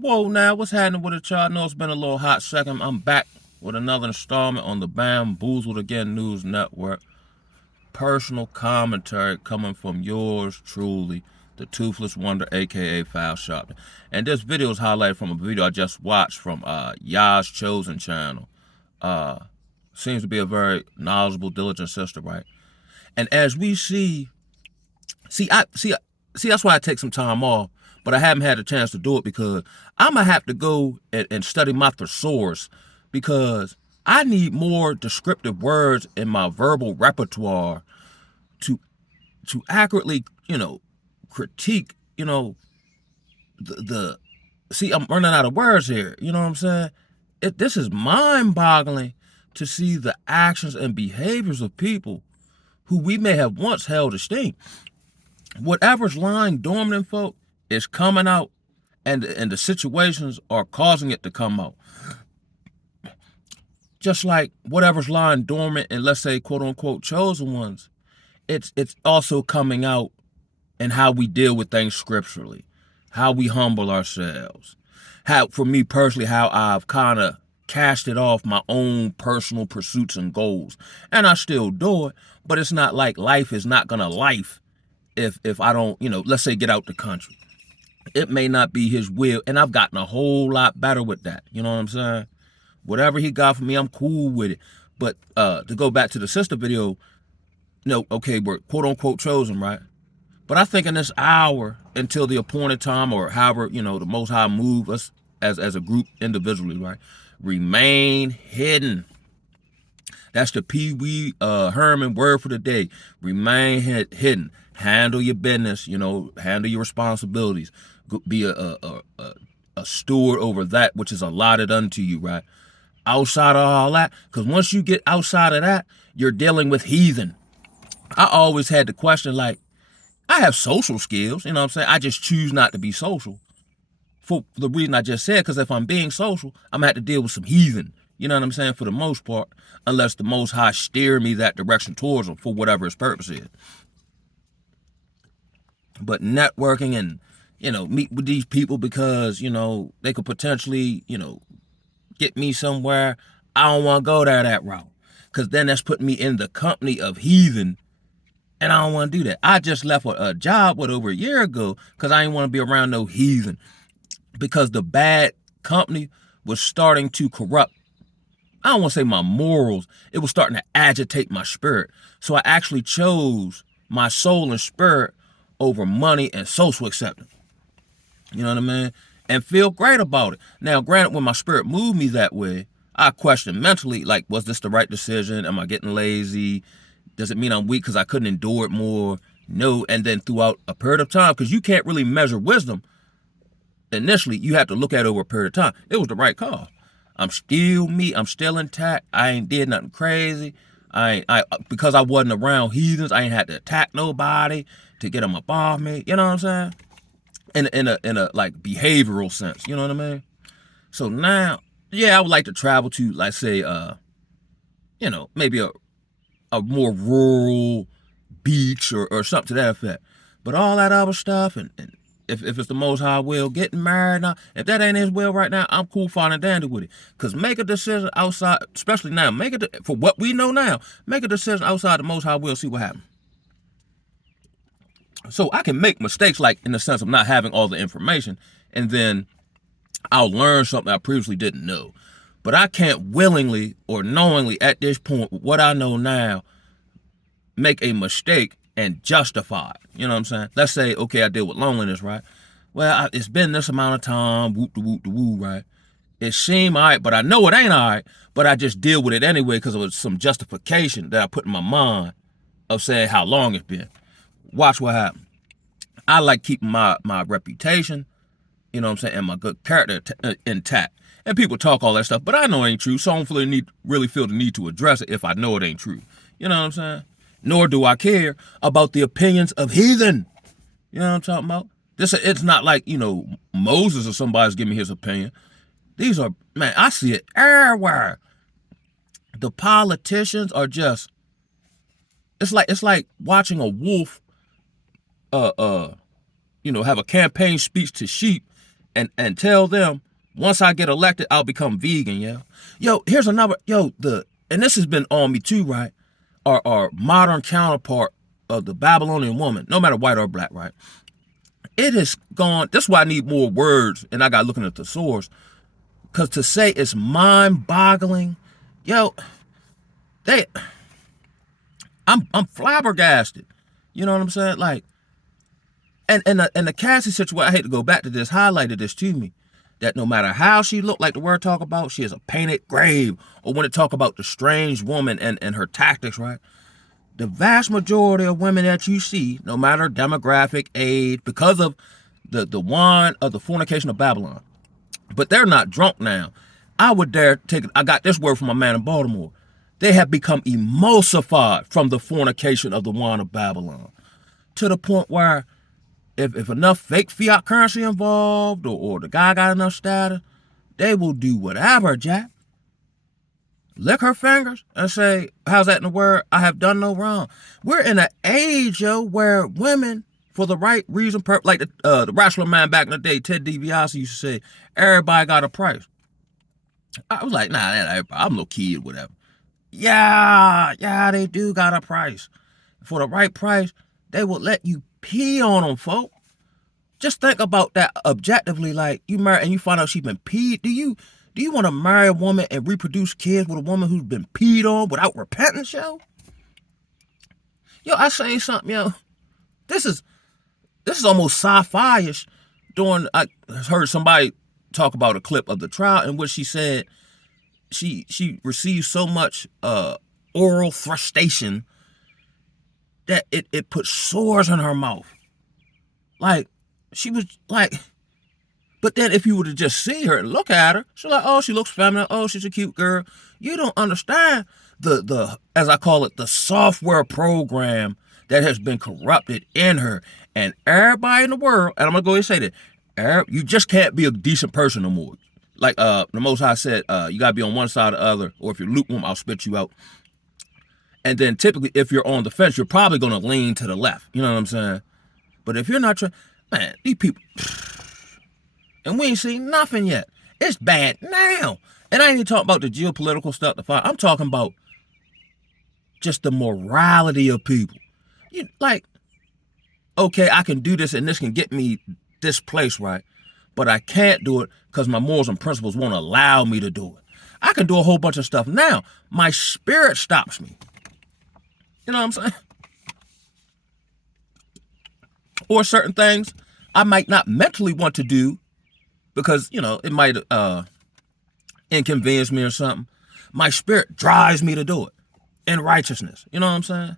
Whoa, now what's happening with it, y'all? I know it's been a little hot second. I'm back with another installment on the Bamboozled Again News Network. Personal commentary coming from yours truly, the Toothless Wonder, aka Foul Shopping. And this video is highlighted from a video I just watched from Yah's Chosen channel. Uh, Seems to be a very knowledgeable, diligent sister, right? And as we see, that's why I take some time off, but I haven't had a chance to do it because I'm gonna have to go and study my thesaurus because I need more descriptive words in my verbal repertoire to accurately, critique, the see, I'm running out of words here. You know what I'm saying? This is mind-boggling to see the actions and behaviors of people who we may have once held esteem. Whatever's lying dormant in folk is coming out, and the situations are causing it to come out. Just like whatever's lying dormant in, let's say, quote unquote, chosen ones, it's also coming out in how we deal with things scripturally, how we humble ourselves. How, for me personally, how I've kind of casted off my own personal pursuits and goals. And I still do it, but it's not like life is not gonna life if I don't, let's say get out the country. It may not be his will, and I've gotten a whole lot better with that. You know what I'm saying? Whatever he got for me, I'm cool with it. But to go back to the sister video, okay, we're quote unquote chosen, right? But I think in this hour until the appointed time, or however, the Most High move us as a group individually, right? Remain hidden. That's the Pee Wee Herman word for the day. Remain hidden. Handle your business, handle your responsibilities. Be a steward over that which is allotted unto you, right? Outside of all that, because once you get outside of that, you're dealing with heathen. I always had the question, like, I have social skills, you know what I'm saying? I just choose not to be social. For the reason I just said, because if I'm being social, I'm going to have to deal with some heathen. You know what I'm saying? For the most part, unless the Most High steer me that direction towards them for whatever his purpose is. But networking and, meet with these people because, they could potentially, get me somewhere. I don't want to go that route. Because then that's putting me in the company of heathen. And I don't want to do that. I just left a job, over a year ago, because I didn't want to be around no heathen. Because the bad company was starting to corrupt, I don't want to say my morals, it was starting to agitate my spirit. So I actually chose my soul and spirit over money and social acceptance. You know what I mean? And feel great about it. Now, granted, when my spirit moved me that way, I questioned mentally, like, was this the right decision? Am I getting lazy? Does it mean I'm weak because I couldn't endure it more? No. And then throughout a period of time, because you can't really measure wisdom initially, you have to look at it over a period of time. It was the right call. I'm still me. I'm still intact. I ain't did nothing crazy. I because I wasn't around heathens, I ain't had to attack nobody to get them above me. You know what I'm saying? In a like behavioral sense. You know what I mean? So now, yeah, I would like to travel to, like, say, maybe a more rural beach or something to that effect. But all that other stuff, and if it's the Most High will, getting married now, if that ain't his will right now, I'm cool, fine, and dandy with it. Because make a decision outside, especially now, for what we know now, make a decision outside the Most High will, see what happens. So I can make mistakes, like in the sense of not having all the information, and then I'll learn something I previously didn't know. But I can't willingly or knowingly at this point, with what I know now, make a mistake and justify it. You know what I'm saying? Let's say, okay, I deal with loneliness, right? Well, it's been this amount of time, woo, right? It seemed all right, but I know it ain't all right, but I just deal with it anyway because it was some justification that I put in my mind of saying how long it's been. Watch what happens. I like keeping my reputation, you know what I'm saying, and my good character intact. And people talk all that stuff, but I know it ain't true, so I don't really feel the need to address it if I know it ain't true. You know what I'm saying? Nor do I care about the opinions of heathen. You know what I'm talking about? It's not like, Moses or somebody's giving me his opinion. These are, man, I see it everywhere. The politicians are just, it's like watching a wolf have a campaign speech to sheep, and tell them once I get elected, I'll become vegan, Yo, here's another, and this has been on me too, right? Our modern counterpart of the Babylonian woman, no matter white or black, right? It has gone, that's why I need more words, and I got looking at the source, because to say it's mind-boggling, yo, they, I'm flabbergasted. You know what I'm saying? Like, and the Cassie situation, I hate to go back to this, highlighted this to me, that no matter how she looked, like the word talk about, she is a painted grave, or when it talk about the strange woman and her tactics, right? The vast majority of women that you see, no matter demographic, age, because of the wine of the fornication of Babylon, but they're not drunk now. I would dare take it. I got this word from a man in Baltimore. They have become emulsified from the fornication of the wine of Babylon, to the point where if enough fake fiat currency involved, or the guy got enough status, they will do whatever, Jack. Lick her fingers and say, how's that in the word? I have done no wrong. We're in an age, where women, for the right reason, like the rational man back in the day, Ted DiBiase used to say, everybody got a price. I was like, nah, I'm no kid, whatever. Yeah, they do got a price. For the right price, they will let you pee on them, folk. Just think about that objectively. Like, you marry and you find out she's been peed. Do you want to marry a woman and reproduce kids with a woman who's been peed on without repentance, yo? Yo, I say something, yo. This is almost sci-fi-ish. I heard somebody talk about a clip of the trial in which she said she received so much oral frustration that it put sores in her mouth. Like, she was like, but then if you were to just see her and look at her, she's like, oh, she looks feminine. Oh, she's a cute girl. You don't understand the as I call it, the software program that has been corrupted in her. And everybody in the world, and I'm going to go ahead and say that, you just can't be a decent person no more. Like the Most High said, you got to be on one side or the other, or if you're lukewarm, I'll spit you out. And then typically, if you're on the fence, you're probably going to lean to the left. You know what I'm saying? But if you're not trying, man, these people, and we ain't seen nothing yet. It's bad now. And I ain't even talking about the geopolitical stuff. I'm talking about just the morality of people. You like, okay, I can do this and this can get me this place, right? But I can't do it because my morals and principles won't allow me to do it. I can do a whole bunch of stuff now. My spirit stops me. You know what I'm saying? Or certain things I might not mentally want to do because, it might inconvenience me or something. My spirit drives me to do it in righteousness. You know what I'm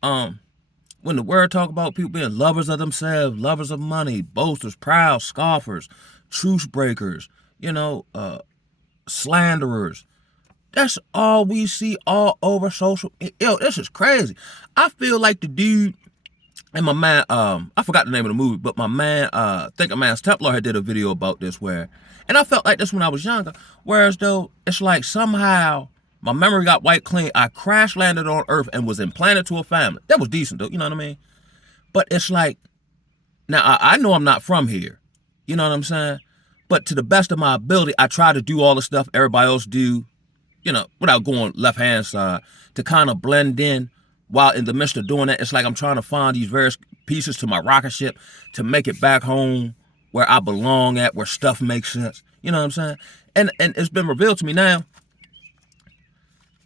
saying? When the word talk about people being lovers of themselves, lovers of money, boasters, proud, scoffers, truce breakers, slanderers. That's all we see all over social. Yo, this is crazy. I feel like the dude and my man, I forgot the name of the movie, but my man, Think a Man's Templar had did a video about this and I felt like this when I was younger, whereas though it's like somehow my memory got wiped clean. I crash landed on Earth and was implanted to a family. That was decent though, you know what I mean? But it's like, now I know I'm not from here, you know what I'm saying? But to the best of my ability, I try to do all the stuff everybody else do, without going left-hand side, to kind of blend in. While in the midst of doing that, it's like I'm trying to find these various pieces to my rocket ship to make it back home where I belong at, where stuff makes sense. You know what I'm saying? And it's been revealed to me now,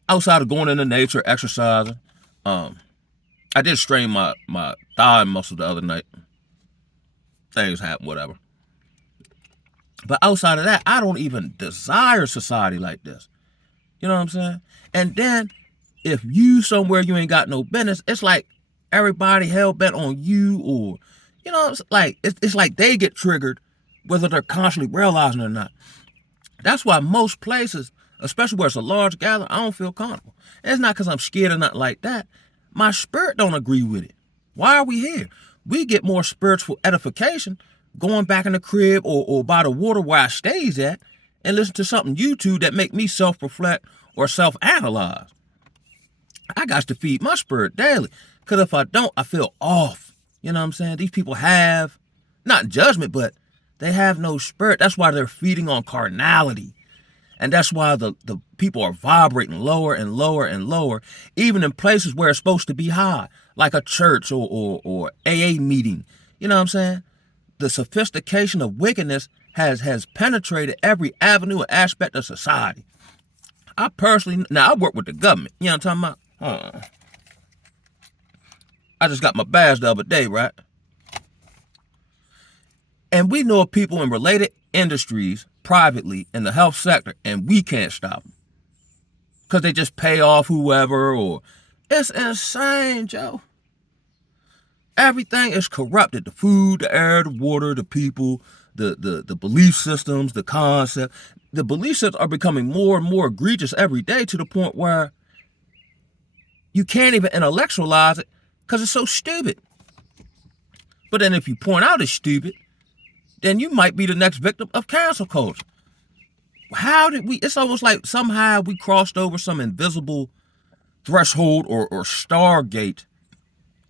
outside of going into nature, exercising, I did strain my thigh muscle the other night. Things happen, whatever. But outside of that, I don't even desire society like this. You know what I'm saying? And then, if you somewhere you ain't got no business, it's like everybody hell bent on you, or, it's like they get triggered, whether they're constantly realizing it or not. That's why most places, especially where it's a large gathering, I don't feel comfortable. And it's not because I'm scared or nothing like that. My spirit don't agree with it. Why are we here? We get more spiritual edification going back in the crib or by the water where I stays at and listen to something YouTube that make me self-reflect or self-analyze. I got to feed my spirit daily. Because if I don't, I feel off. You know what I'm saying? These people have, not judgment, but They have no spirit. That's why they're feeding on carnality. And that's why the people are vibrating lower and lower and lower, even in places where it's supposed to be high, like a church or AA meeting. You know what I'm saying? The sophistication of wickedness has penetrated every avenue and aspect of society. I personally, now I work with the government. You know what I'm talking about? I just got my badge the other day, right? And we know of people in related industries privately in the health sector, and we can't stop them because they just pay off whoever, or it's insane, Joe. Everything is corrupted. The food, the air, the water, the people, the belief systems, the concept. The belief systems are becoming more and more egregious every day, to the point where you can't even intellectualize it because it's so stupid. But then if you point out it's stupid, then you might be the next victim of cancel culture. How did we, it's almost like somehow we crossed over some invisible threshold or stargate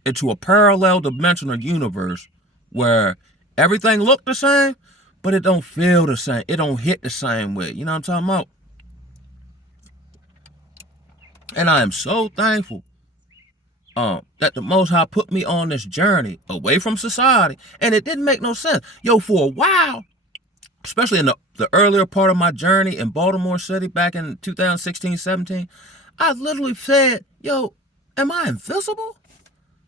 into a parallel dimension or universe where everything looked the same, but it don't feel the same. It don't hit the same way. You know what I'm talking about? And I am so thankful that the Most High put me on this journey away from society. And it didn't make no sense. Yo, for a while, especially in the earlier part of my journey in Baltimore City back in 2016, 17, I literally said, yo, am I invisible?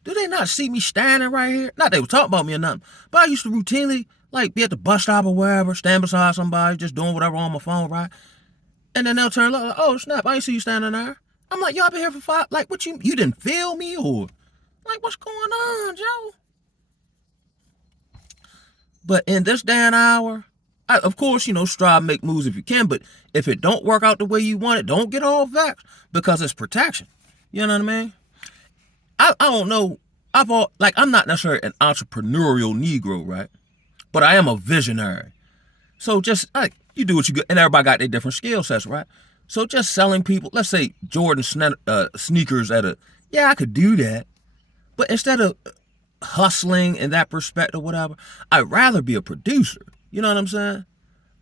Do they not see me standing right here? Not they were talking about me or nothing, but I used to routinely be at the bus stop or wherever, stand beside somebody, just doing whatever on my phone, right? And then they'll turn like, oh snap, I ain't see you standing there. I'm like, yo, I've been here for 5, what you didn't feel me, or what's going on, Joe? But in this day and hour, of course, strive to make moves if you can, but if it don't work out the way you want it, don't get all vexed, because it's protection. You know what I mean? I don't know. I'm not necessarily an entrepreneurial Negro, right? But I am a visionary. So just you do what you get, and everybody got their different skill sets, right? So just selling people, let's say Jordan sneakers I could do that. But instead of hustling in that perspective, whatever, I'd rather be a producer. You know what I'm saying?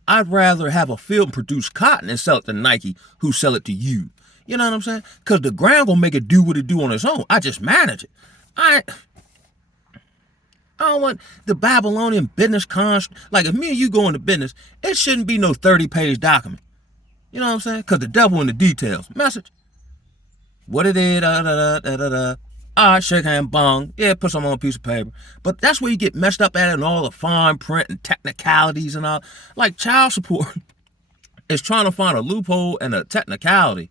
I'd rather have a field and produce cotton and sell it to Nike, who sell it to you. You know what I'm saying? Because the ground gonna make it do what it do on its own. I just manage it. I don't want the Babylonian business construct. If me and you go into business, it shouldn't be no 30-page document. You know what I'm saying? Because the devil in the details. Message. What it is, All right, shake hand, bong. Yeah, put some on a piece of paper. But that's where you get messed up at it, and all the fine print and technicalities and all. Like child support is trying to find a loophole and a technicality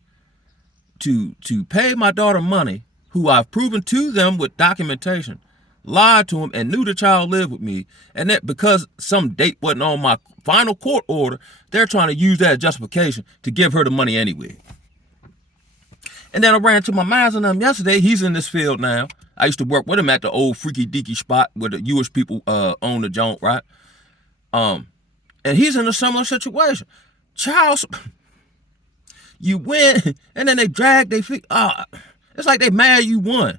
to pay my daughter money, who I've proven to them with documentation, lied to them, and knew the child lived with me, and that because some date wasn't on my final court order, they're trying to use that as justification to give her the money anyway. And then I ran to my man's and yesterday. He's in this field now. I used to work with him at the old freaky deaky spot where the Jewish people own the joint, right? And he's in a similar situation. Child, you win, and then they drag their feet. It's like they mad you won.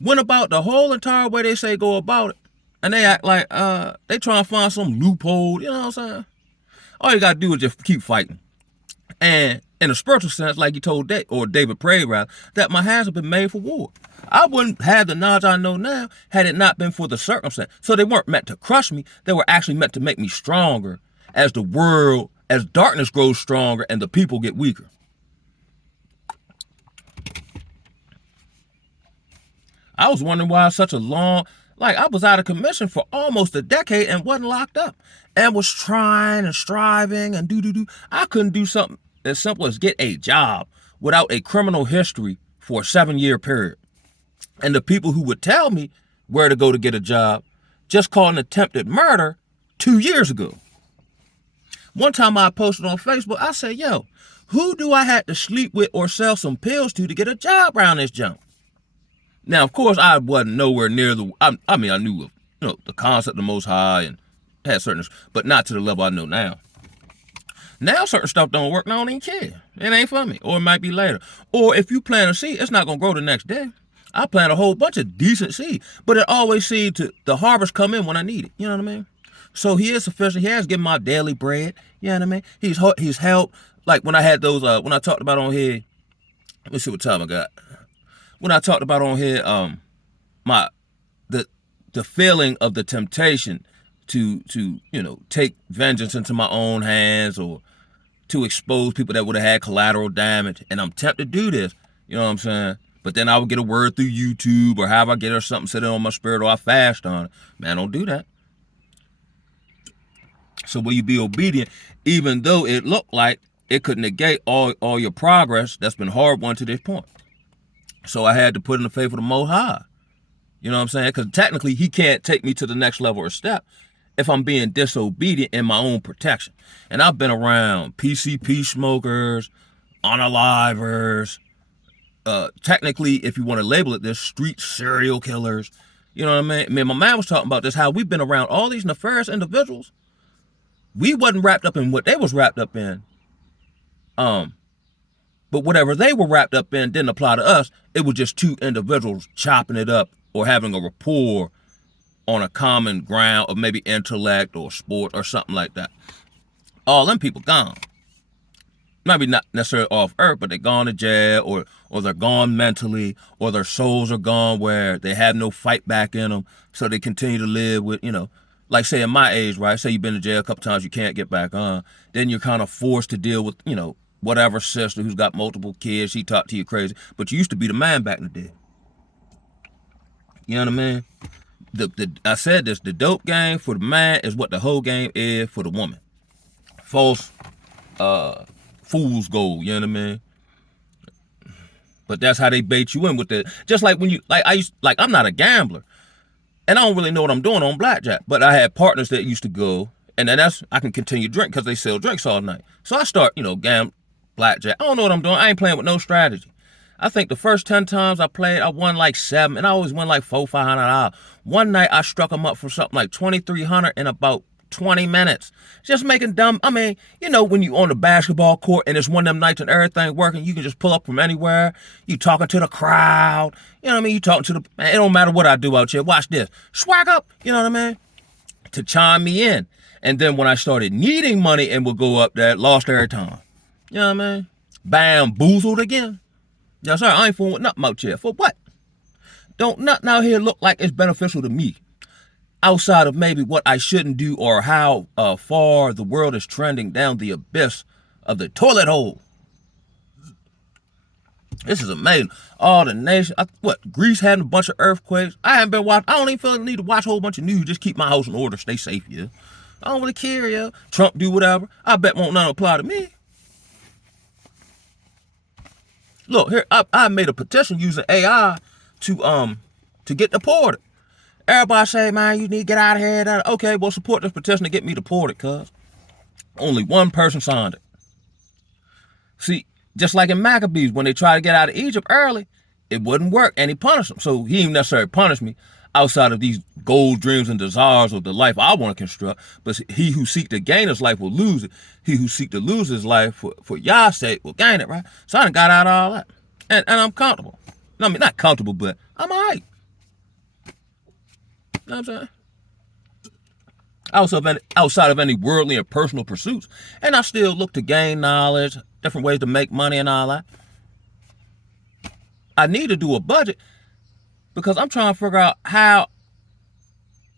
Went about the whole entire way they say go about it, and they act like they trying to find some loophole. You know what I'm saying? All you gotta do is just keep fighting. And in a spiritual sense, like he told David prayed rather, that my hands have been made for war. I wouldn't have the knowledge I know now had it not been for the circumstance. So they weren't meant to crush me. They were actually meant to make me stronger as darkness grows stronger and the people get weaker. I was wondering why such a long, I was out of commission for almost a decade and wasn't locked up, and was trying and striving and do. I couldn't do something as simple as get a job without a criminal history for a 7-year period. And the people who would tell me where to go to get a job just caught an attempted murder 2 years ago. One time I posted on Facebook, I said, yo, who do I have to sleep with or sell some pills to get a job around this junk? Now, of course, I wasn't nowhere near I knew of, the concept of the Most High and had certain, but not to the level I know now. Now certain stuff don't work, and I don't even care. It ain't for me, or it might be later. Or if you plant a seed, it's not gonna grow the next day. I plant a whole bunch of decent seed, but it always seems to the harvest come in when I need it. You know what I mean? So he is sufficient. He has given my daily bread. You know what I mean? He's helped. Like when I had those, when I talked about on here, let me see what time I got. When I talked about on here, my the the feeling of the temptation to take vengeance into my own hands, or to expose people that would have had collateral damage, and I'm tempted to do this. You know what I'm saying? But then I would get a word through YouTube or however I get or something sitting on my spirit, or I fast on it. Man, don't do that. So will you be obedient, even though it looked like it could negate all your progress that's been hard won to this point? So I had to put in the faith of the Most High. You know what I'm saying? Because technically, he can't take me to the next level or step if I'm being disobedient in my own protection. And I've been around PCP smokers, unalivers, technically, if you want to label it this, street serial killers. You know what I mean? I mean, my man was talking about this, how we've been around all these nefarious individuals. We wasn't wrapped up in what they was wrapped up in. But whatever they were wrapped up in didn't apply to us. It was just two individuals chopping it up or having a rapport on a common ground of maybe intellect or sport or something like that. All them people gone. Maybe not necessarily off earth, but they're gone to jail, or they're gone mentally, or their souls are gone where they have no fight back in them, so they continue to live with, like say in my age, right? Say you've been to jail a couple times, you can't get back on. Then you're kind of forced to deal with, whatever sister who's got multiple kids, she talked to you crazy, but you used to be the man back in the day. You know what I mean? I said this, the dope game for the man is what the whole game is for the woman. False fool's gold, you know what I mean? But that's how they bait you in with it. Just like when I'm not a gambler, and I don't really know what I'm doing on blackjack, but I had partners that used to go, and then I can continue to drink because they sell drinks all night. So I start, gambling blackjack. I don't know what I'm doing. I ain't playing with no strategy. I think the first 10 times I played, I won like 7, and I always win like $400-500. One night I struck them up for something like $2,300 in about 20 minutes. Just making dumb, when you on the basketball court and it's one of them nights and everything working, you can just pull up from anywhere. You talking to the crowd. You know what I mean? You talking to it don't matter what I do out here. Watch this. Swag up. You know what I mean? To chime me in. And then when I started needing money and would go up there, lost every time. You know what I mean? Bamboozled again. Yes, sir. I ain't fooling with nothing out here. For what? Don't nothing out here look like it's beneficial to me, outside of maybe what I shouldn't do or how far the world is trending down the abyss of the toilet hole. This is amazing. All the nation, Greece had a bunch of earthquakes. I haven't been watching. I don't even feel the need to watch a whole bunch of news. Just keep my house in order, stay safe, yeah. I don't really care, yeah. Trump do whatever. I bet won't none apply to me. Look here, I made a petition using AI to get deported. Everybody say, man, you need to get out of here. Okay, well, support this petition to get me deported, cuz. Only one person signed it. See, just like in Maccabees, when they tried to get out of Egypt early, it wouldn't work, and he punished them. So he didn't necessarily punish me outside of these goals, dreams, and desires of the life I want to construct. But he who seek to gain his life will lose it. He who seek to lose his life for Yah's sake will gain it, right? So I done got out of all that. And I'm comfortable. I mean, not comfortable, but I'm all right. You know what I'm saying? Outside of any worldly and personal pursuits. And I still look to gain knowledge, different ways to make money and all that. I need to do a budget because I'm trying to figure out how,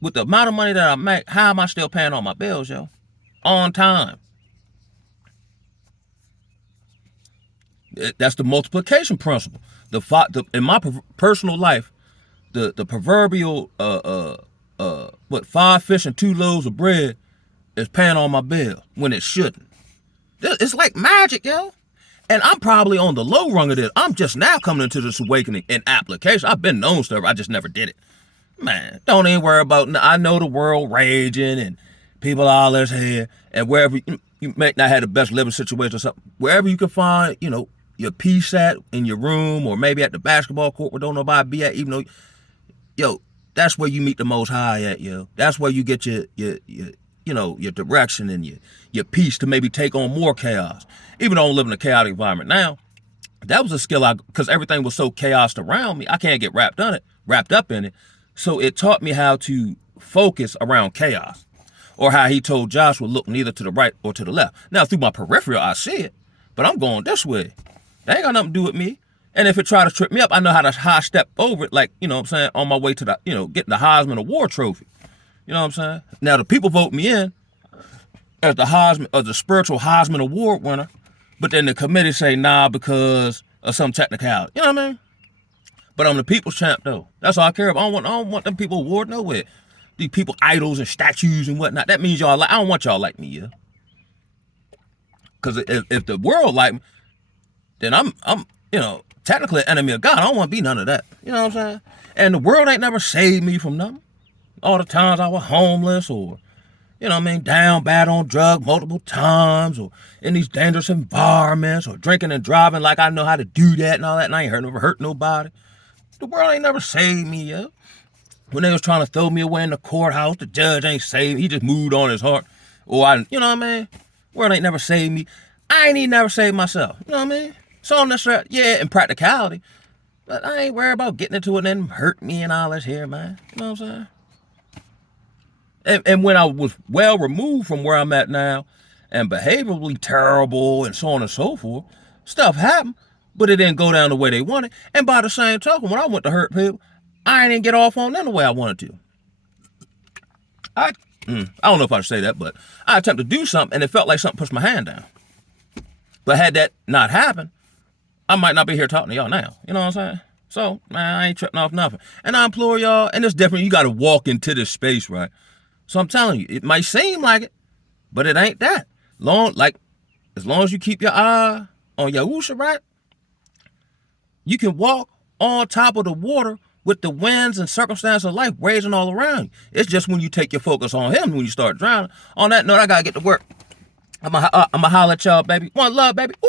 with the amount of money that I make, how am I still paying all my bills, yo? On time. That's the multiplication principle. In my personal life, the proverbial 5 fish and 2 loaves of bread is paying all my bills when it shouldn't. It's like magic, yo. And I'm probably on the low rung of this. I'm just now coming into this awakening in application. I've been known stuff, I just never did it. Man, don't even worry about. I know the world raging and people all this here, and wherever you may not have the best living situation or something, wherever you can find, your peace at in your room, or maybe at the basketball court where don't nobody be at, even though, yo, that's where you meet the Most High at, yo. That's where you get your direction and your peace to maybe take on more chaos. Even though I don't live in a chaotic environment now, that was a skill because everything was so chaos around me, I can't get wrapped up in it. So it taught me how to focus around chaos, Or how he told Joshua, look neither to the right or to the left. Now, through my peripheral, I see it, but I'm going this way. That ain't got nothing to do with me. And if it try to trip me up, I know how to high step over it, like, you know what I'm saying, on my way to the, getting the Heisman Award trophy. You know what I'm saying? Now, the people vote me in as the Heisman, or the spiritual Heisman Award winner, but then the committee say, nah, because of some technicality. You know what I mean? But I'm the people's champ, though. That's all I care about. I don't want them people award nowhere. These people idols and statues and whatnot. That means y'all like, I don't want y'all like me, yeah? Because if the world like me, then I'm technically an enemy of God. I don't want to be none of that. You know what I'm saying? And the world ain't never saved me from nothing. All the times I was homeless or, down bad on drugs multiple times or in these dangerous environments or drinking and driving like I know how to do that and all that, and I ain't never hurt nobody. The world ain't never saved me, yeah? When they was trying to throw me away in the courthouse, the judge ain't saved me. He just moved on his heart. Or you know what I mean? World ain't never saved me. I ain't even never saved myself. You know what I mean? So necessarily, yeah, in practicality. But I ain't worried about getting into it and then hurt me and all this here, man. You know what I'm saying? And when I was well removed from where I'm at now and behaviorally terrible and so on and so forth, stuff happened, but it didn't go down the way they wanted. And by the same token, when I went to hurt people, I didn't get off on them the way I wanted to. I don't know if I should say that, but I attempted to do something and it felt like something pushed my hand down. But had that not happened, I might not be here talking to y'all now. You know what I'm saying? So, man, I ain't tripping off nothing. And I implore y'all, and it's different. You got to walk into this space, right? So I'm telling you, it might seem like it, but it ain't that. As long as you keep your eye on Yahusha, right? You can walk on top of the water with the winds and circumstances of life raging all around you. It's just when you take your focus on him, when you start drowning. On that note, I got to get to work. I'm going to holler at y'all, baby. One love, baby. Ooh,